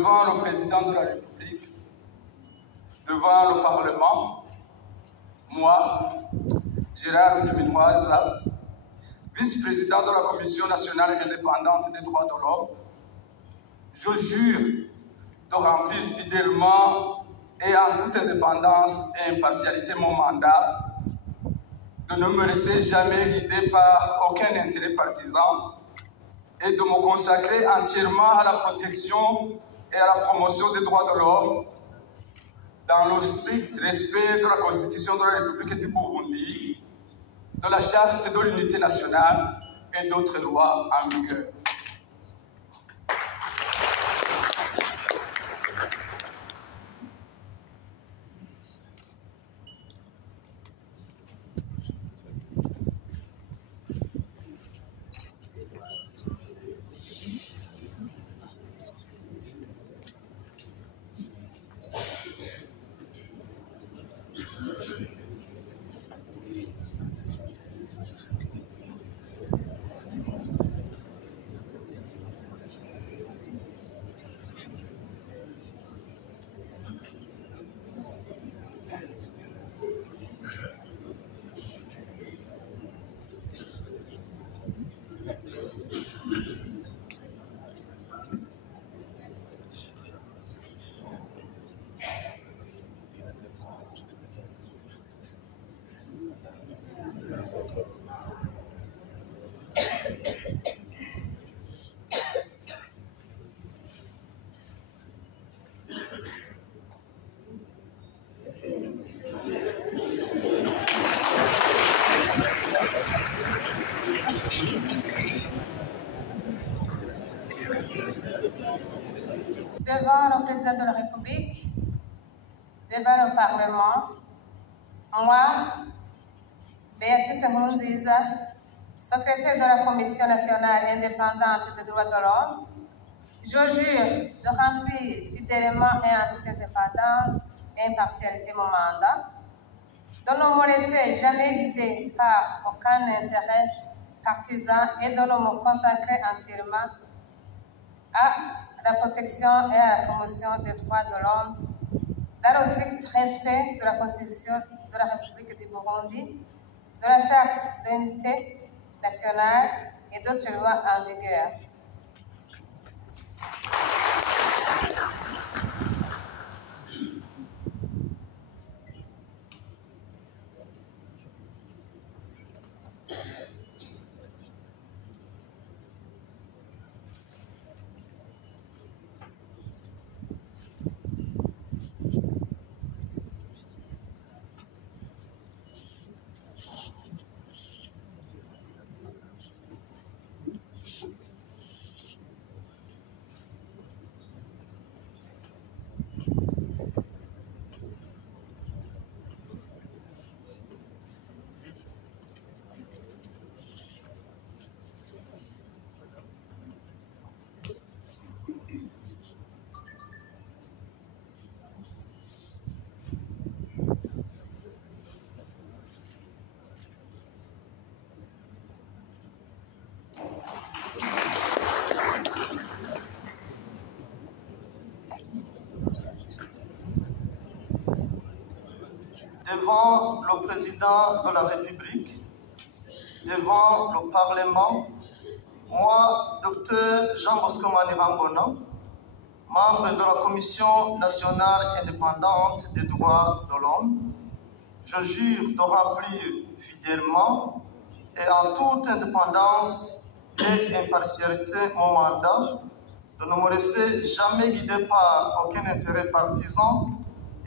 devant le président de la République, devant le Parlement, moi, Gérard Rudiminwaza, vice-président de la Commission nationale indépendante des droits de l'homme, je jure de remplir fidèlement et en toute indépendance et impartialité mon mandat, de ne me laisser jamais guider par aucun intérêt partisan et de me consacrer entièrement à la protection et à la promotion des droits de l'homme dans le strict respect de la Constitution de la République du Burundi, de la Charte de l'unité nationale et d'autres lois en vigueur. Devant le président de la République, devant le Parlement, moi, Béatrice Nkurunziza, secrétaire de la Commission nationale indépendante des droits de l'homme, je jure de remplir fidèlement et en toute indépendance et impartialité mon mandat, de ne me laisser jamais guider par aucun intérêt partisan et de ne me consacrer entièrement à la protection et à la promotion des droits de l'homme dans le strict respect de la Constitution de la République du Burundi, de la Charte d'unité nationale et d'autres lois en vigueur. Devant le président de la République, devant le Parlement, moi, Dr Jean Bosco Manirambona, membre de la Commission nationale indépendante des droits de l'homme, je jure de remplir fidèlement et en toute indépendance et impartialité mon mandat, de ne me laisser jamais guider par aucun intérêt partisan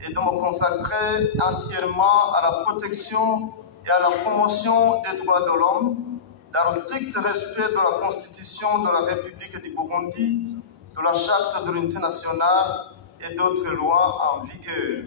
et de me consacrer entièrement à la protection et à la promotion des droits de l'homme, dans le strict respect de la Constitution de la République du Burundi, de la Charte de l'unité nationale et d'autres lois en vigueur.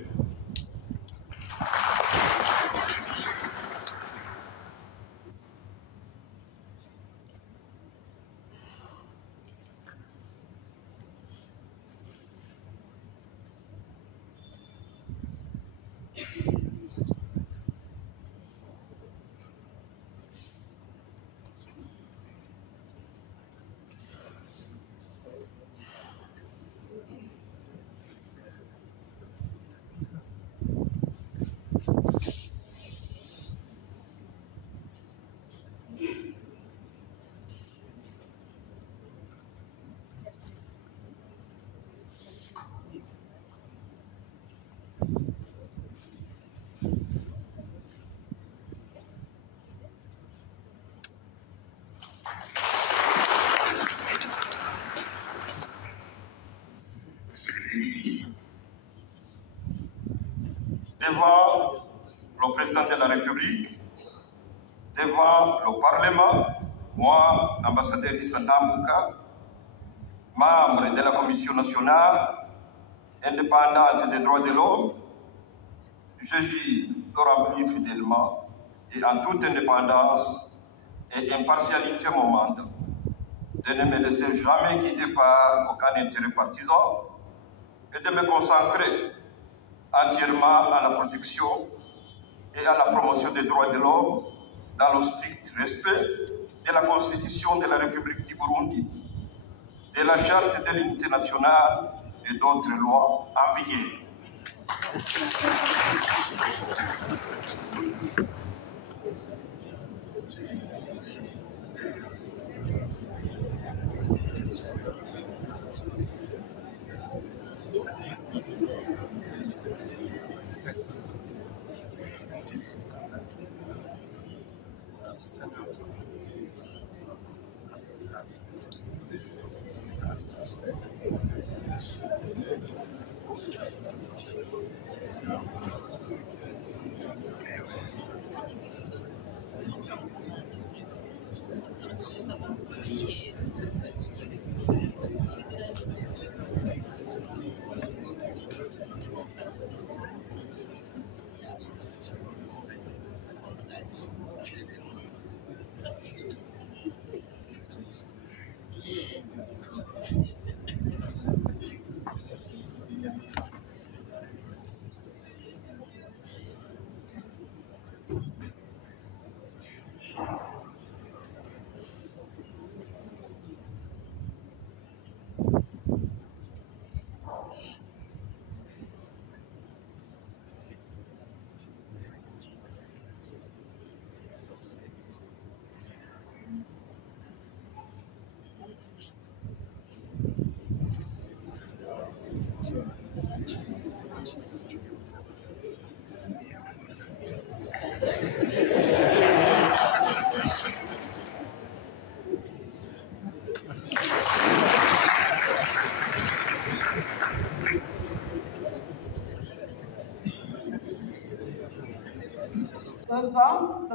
Devant le président de la République, devant le Parlement, moi, ambassadeur Issa Ndambuka, membre de la Commission nationale indépendante des droits de l'homme, je jure de remplir fidèlement et en toute indépendance et impartialité mon mandat, de ne me laisser jamais guider par aucun intérêt partisan et de me consacrer entièrement à la protection et à la promotion des droits de l'homme dans le strict respect de la Constitution de la République du Burundi, de la Charte de l'unité nationale et d'autres lois en vigueur.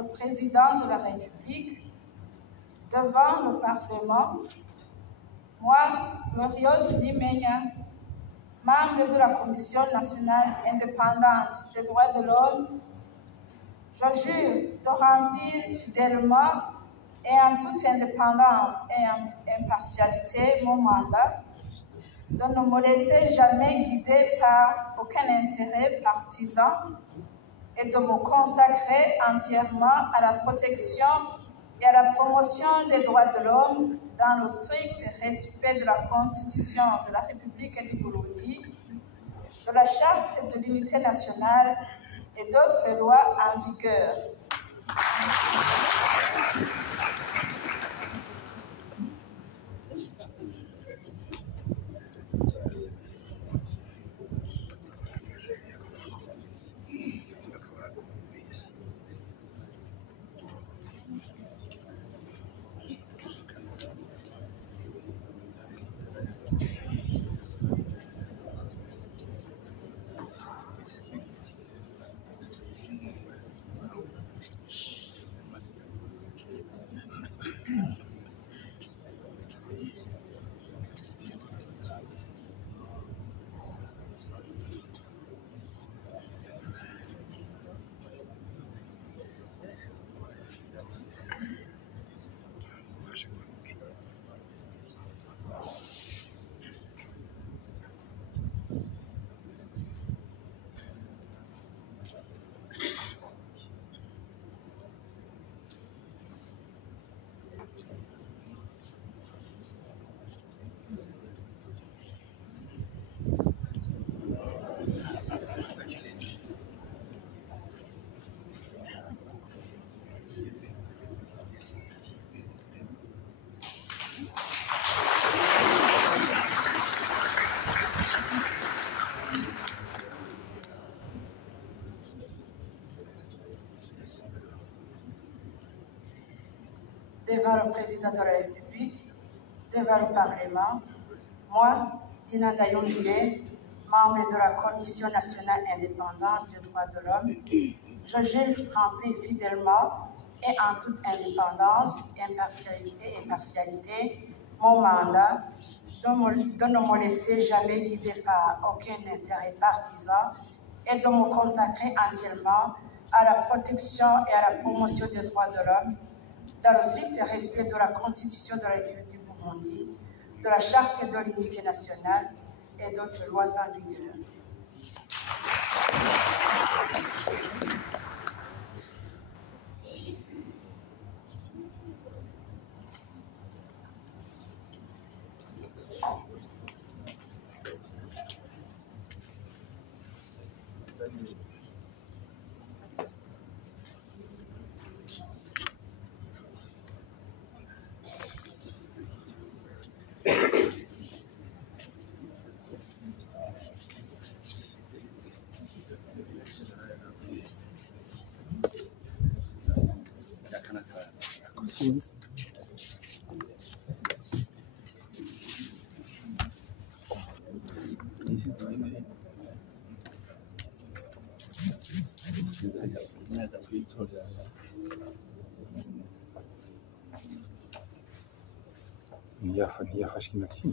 le président de la République, devant le Parlement, moi, Glorieuse Limenya, membre de la Commission nationale indépendante des droits de l'homme, je jure de remplir fidèlement et en toute indépendance et impartialité mon mandat, de ne me laisser jamais guider par aucun intérêt partisan et de me consacrer entièrement à la protection et à la promotion des droits de l'homme dans le strict respect de la Constitution de la République du Burundi, de la Charte de l'unité nationale et d'autres lois en vigueur. Devant le président de la République, devant le Parlement, moi, Tina Dayon-Guinet, membre de la Commission nationale indépendante des droits de l'homme, je jure remplir fidèlement et en toute indépendance et impartialité mon mandat de ne me laisser jamais guider par aucun intérêt partisan et de me consacrer entièrement à la protection et à la promotion des droits de l'homme dans le strict respect de la Constitution de la République du Burundi, de la Charte de l'unité nationale et d'autres lois en vigueur. ntiyafashe intoki